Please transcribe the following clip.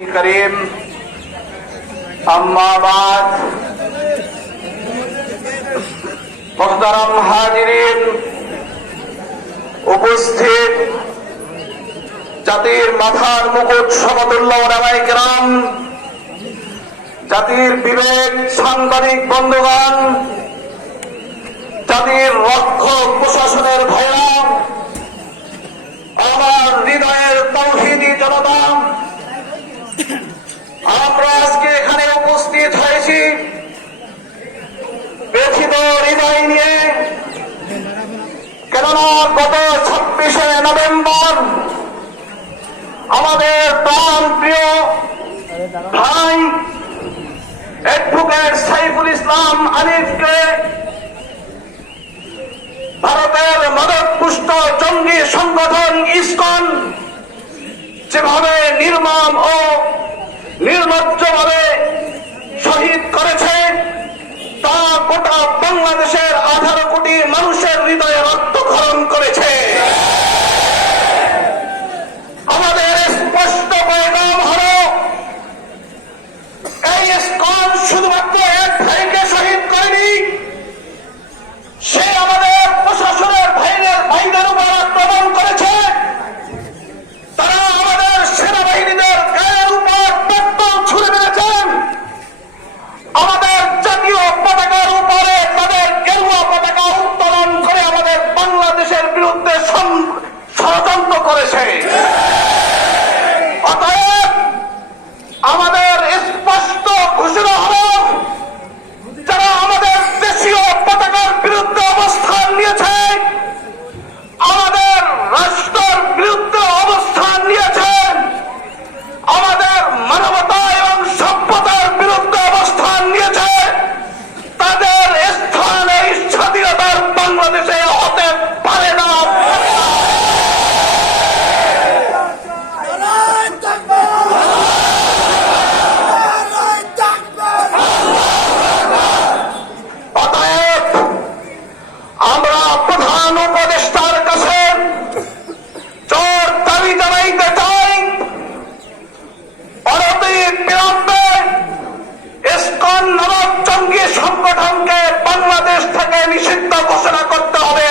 करीम अम्मा बाद মোহতারাম হাজিরিন উপস্থিত জাতির মাথার মুকুট সমতুল্য রামাই গ্রাম জাতির বিবেক সাংবাদিক বন্ধুগণ জাতির রক্ষক প্রশাসনের ভাইরা নভেম্বর, আমাদের প্রাণ প্রিয় ভাই অ্যাডভোকেট সাইফুল ইসলাম আলিফকে ভারতের মদত পুষ্ট জঙ্গি সংগঠন ইসকন যেভাবে নির্মম ও নির্লজ্জভাবে শহীদ করেছে, তা গোটা বাংলাদেশের আঠারো কোটি মানুষের হৃদয়ে নবাব জঙ্গি সংগঠনকে বাংলাদেশ থেকে নিষিদ্ধ ঘোষণা করতে হবে।